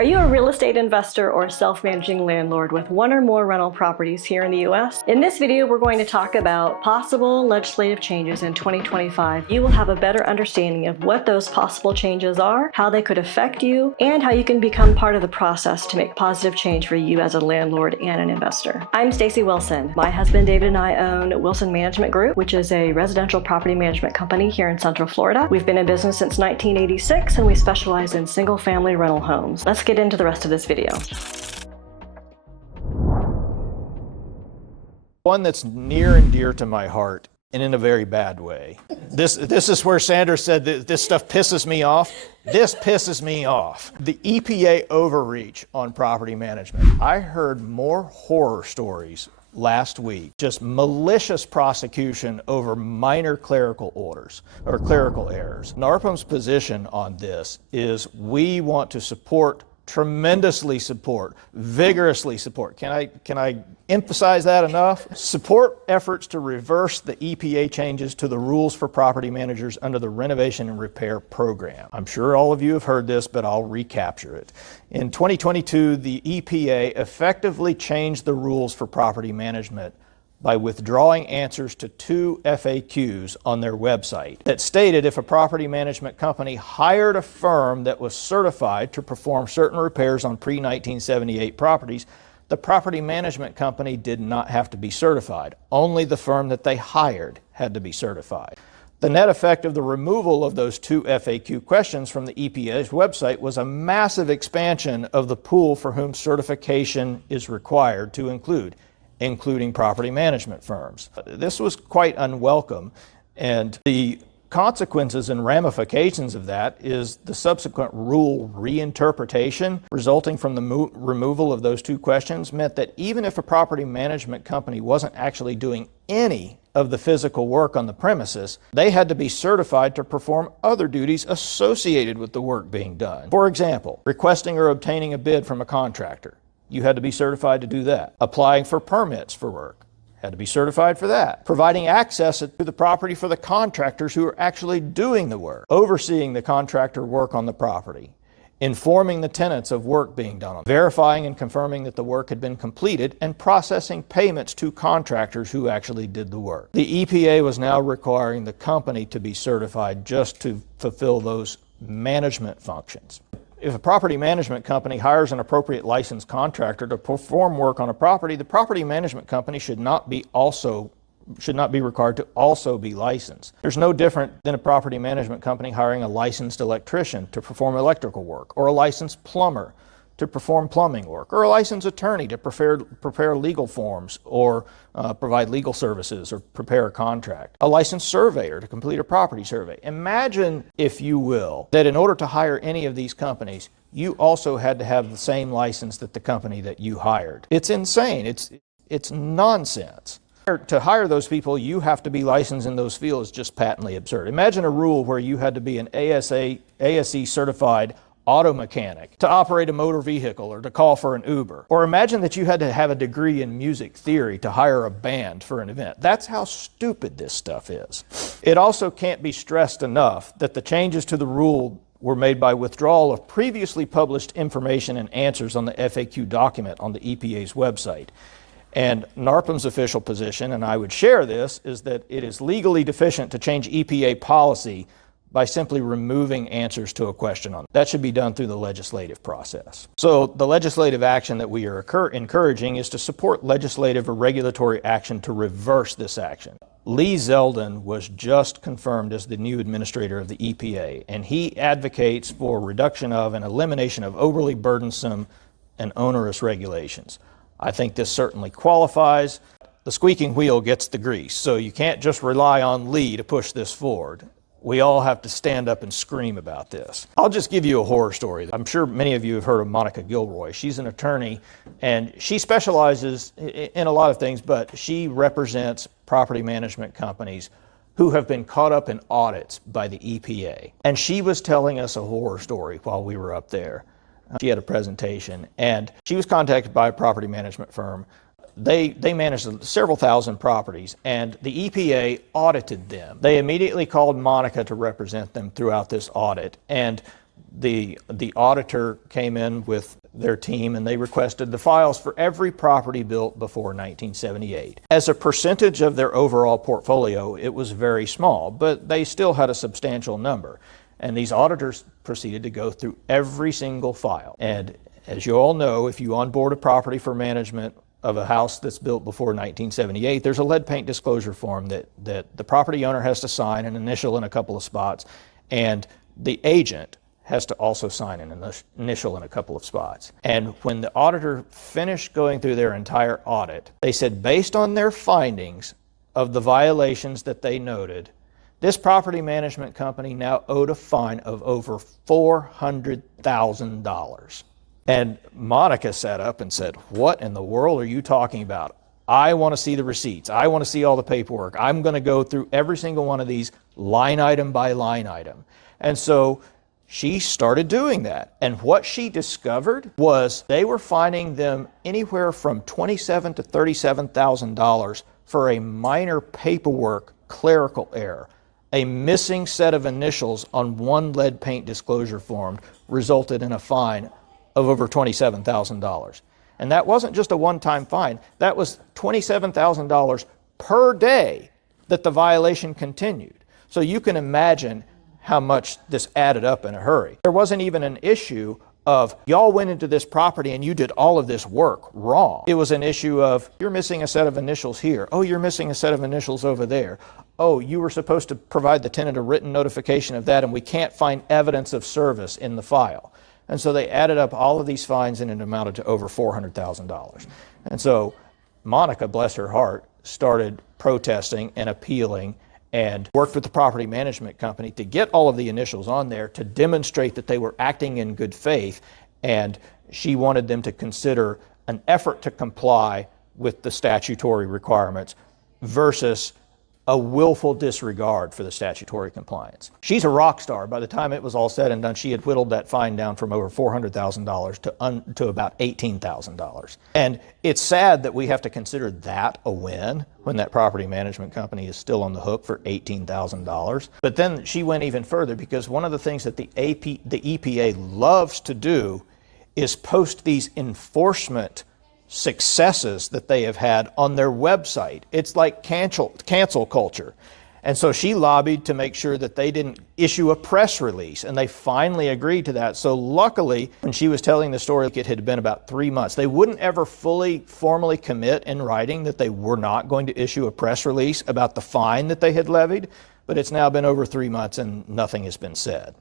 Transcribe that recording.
Are you a real estate investor or a self-managing landlord with one or more rental properties here in the US? In this video, we're going to talk about possible legislative changes in 2025. You will have a better understanding of what those possible changes are, how they could affect you, and how you can become part of the process to make positive change for you as a landlord and an investor. I'm Stacy Wilson. My husband David and I own Wilson Management Group, which is a residential property management company here in Central Florida. We've been in business since 1986 and we specialize in single-family rental homes. Let's get into the rest of this video. One that's near and dear to my heart, and in a very bad way. This is where Sandra said that this stuff pisses me off. This pisses me off. The EPA overreach on property management. I heard more horror stories last week, just malicious prosecution over minor clerical orders or clerical errors. NARPM's position on this is we want to tremendously support, vigorously support. Can I emphasize that enough? Support efforts to reverse the EPA changes to the rules for property managers under the renovation and repair program. I'm sure all of you have heard this, but I'll recapture it. In 2022, the EPA effectively changed the rules for property management by withdrawing answers to 2 FAQs on their website that stated if a property management company hired a firm that was certified to perform certain repairs on pre-1978 properties, the property management company did not have to be certified. Only the firm that they hired had to be certified. The net effect of the removal of those 2 FAQ questions from the EPA's website was a massive expansion of the pool for whom certification is required to including property management firms. This was quite unwelcome, and the consequences and ramifications of that is the subsequent rule reinterpretation resulting from the removal of those 2 questions meant that even if a property management company wasn't actually doing any of the physical work on the premises, they had to be certified to perform other duties associated with the work being done. For example, requesting or obtaining a bid from a contractor. You had to be certified to do that. Applying for permits for work. Had to be certified for that. Providing access to the property for the contractors who are actually doing the work. Overseeing the contractor work on the property. Informing the tenants of work being done. Verifying and confirming that the work had been completed and processing payments to contractors who actually did the work. The EPA was now requiring the company to be certified just to fulfill those management functions. If a property management company hires an appropriate licensed contractor to perform work on a property, the property management company should not be required to also be licensed. There's no different than a property management company hiring a licensed electrician to perform electrical work, or a licensed plumber to perform plumbing work, or a licensed attorney to prepare legal forms or provide legal services or prepare a contract, a licensed surveyor to complete a property survey. Imagine, if you will, that in order to hire any of these companies, you also had to have the same license that the company that you hired. It's insane. It's nonsense. To hire those people, you have to be licensed in those fields. Just patently absurd. Imagine a rule where you had to be an ASE certified auto mechanic to operate a motor vehicle or to call for an Uber. Or imagine that you had to have a degree in music theory to hire a band for an event. That's how stupid this stuff is. It also can't be stressed enough that the changes to the rule were made by withdrawal of previously published information and answers on the FAQ document on the EPA's website. And NARPM's official position, and I would share this, is that it is legally deficient to change EPA policy by simply removing answers to a question on it. That should be done through the legislative process. So the legislative action that we are encouraging is to support legislative or regulatory action to reverse this action. Lee Zeldin was just confirmed as the new administrator of the EPA, and he advocates for reduction of and elimination of overly burdensome and onerous regulations. I think this certainly qualifies. The squeaking wheel gets the grease, so you can't just rely on Lee to push this forward. We all have to stand up and scream about this. I'll just give you a horror story. I'm sure many of you have heard of Monica Gilroy. She's an attorney, and she specializes in a lot of things, but she represents property management companies who have been caught up in audits by the EPA. And she was telling us a horror story while we were up there. She had a presentation, and she was contacted by a property management firm. They managed several thousand properties, and the EPA audited them. They immediately called Monica to represent them throughout this audit, and the auditor came in with their team and they requested the files for every property built before 1978. As a percentage of their overall portfolio, it was very small, but they still had a substantial number. And these auditors proceeded to go through every single file. And as you all know, if you onboard a property for management of a house that's built before 1978, there's a lead paint disclosure form that the property owner has to sign, an initial in a couple of spots, and the agent has to also sign an initial in a couple of spots. And when the auditor finished going through their entire audit, they said based on their findings of the violations that they noted, this property management company now owed a fine of over $400,000. And Monica sat up and said, "What in the world are you talking about? I want to see the receipts. I want to see all the paperwork. I'm going to go through every single one of these line item by line item." And so she started doing that. And what she discovered was they were fining them anywhere from $27,000 to $37,000 for a minor paperwork clerical error. A missing set of initials on one lead paint disclosure form resulted in a fine of over $27,000. And that wasn't just a one-time fine. That was $27,000 per day that the violation continued. So you can imagine how much this added up in a hurry. There wasn't even an issue of y'all went into this property and you did all of this work wrong. It was an issue of you're missing a set of initials here. Oh, you're missing a set of initials over there. Oh, you were supposed to provide the tenant a written notification of that and we can't find evidence of service in the file. And so they added up all of these fines and it amounted to over $400,000. And so Monica, bless her heart, started protesting and appealing and worked with the property management company to get all of the initials on there to demonstrate that they were acting in good faith, and she wanted them to consider an effort to comply with the statutory requirements versus a willful disregard for the statutory compliance. She's a rock star. By the time it was all said and done, she had whittled that fine down from over $400,000 to about $18,000. And it's sad that we have to consider that a win when that property management company is still on the hook for $18,000. But then she went even further, because one of the things that the EPA loves to do is post these enforcement successes that they have had on their website. It's like cancel culture. And so she lobbied to make sure that they didn't issue a press release, and they finally agreed to that. So luckily, when she was telling the story, it had been about 3 months. They wouldn't ever formally commit in writing that they were not going to issue a press release about the fine that they had levied, but it's now been over 3 months and nothing has been said.